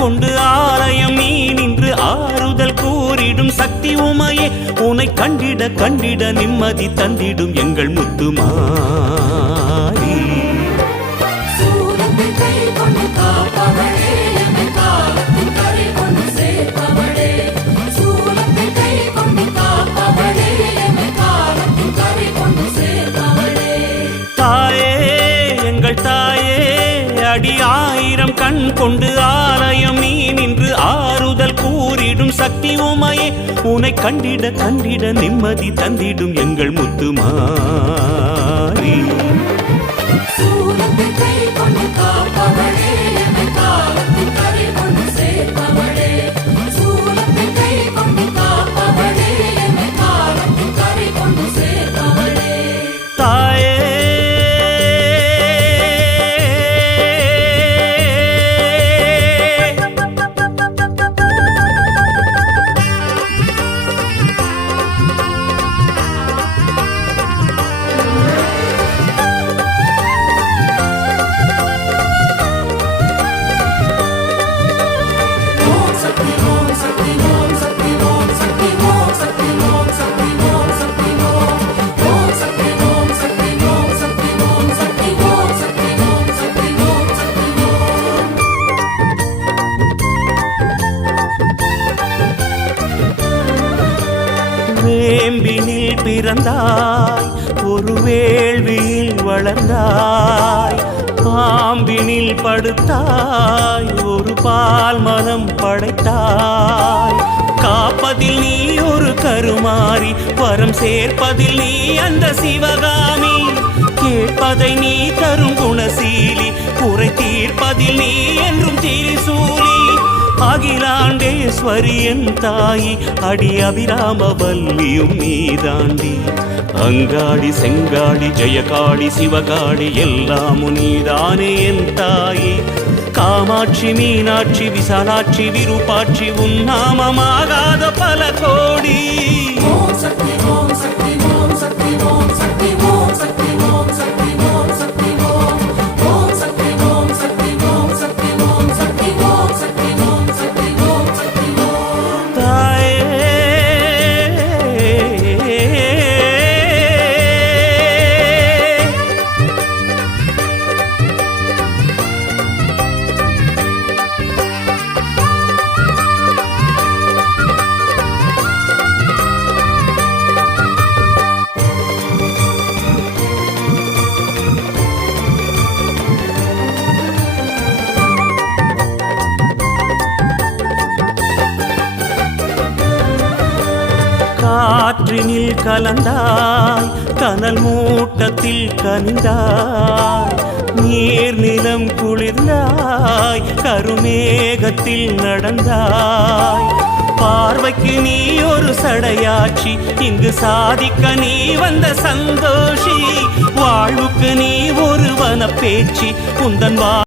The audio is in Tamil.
கொண்டு ஆலயம் நீ நின்று ஆறுதல் கூறிடும் சக்தி உமையே, உனை கண்டிட கண்டிட நிம்மதி தந்திடும் எங்கள் முத்துமாரி. அடி ஆயிரம் கண் கொண்டு ஆலயம் நீ நின்று ஆறுதல் கூறிடும் சக்தி உமையே, உனை கண்டிட கண்டிட நிம்மதி தந்திடும் எங்கள் முத்துமாரி. வேம்பினில் பிறந்தாய், ஒரு வேள்வியில் வளர்ந்தாய், பாம்பினில் படுத்தாய், ஒரு பால் மனம் படைத்தாய். காப்பதில் நீ ஒரு கருமாறி, வரம் சேர்ப்பதில் நீ அந்த சிவகாமி. கேட்பதை நீ தரும் குணசீலி, குறை தீர்ப்பதில் நீ என்றும் திரிசூலி. அகிலாண்டேஸ்வரி என் தாயி, அடி அபிராமவல்லியும் நீதாண்டி. அங்காடி செங்காடி ஜெயகாடி சிவகாடி எல்லாமும் நீதானே என் தாயி. காமாட்சி மீனாட்சி விசாலாட்சி விருப்பாட்சி உன் நாமமாகாத பல கோடி. ஓம் சக்தி ஓம் சக்தி ஓம் சக்தி ஓம் சக்தி ஓம் சக்தி ஓம் சக்தி ஓம் சக்தி ஓம் ஓம் சக்தி ஓம் சக்தி ஓம் சக்தி ஓம் சக்தி ஓம் சக்தி ஓம் சக்தி ஓம் சக்தி ஓம். தாயே காற்றினில் கலந்தாய், கனல் மூட்டத்தில் கனிந்தாய், நீர் நிலம் குளிர்ந்தாய், கருமேகத்தில் நடந்தாய். பார்வைக்கு நீ ஒரு சடையாட்சி, இங்கு சாதிக்க நீ வந்த சந்தோஷி. வாழ்வுக்கு நீ ஒரு வனப்பேச்சி, உந்தன்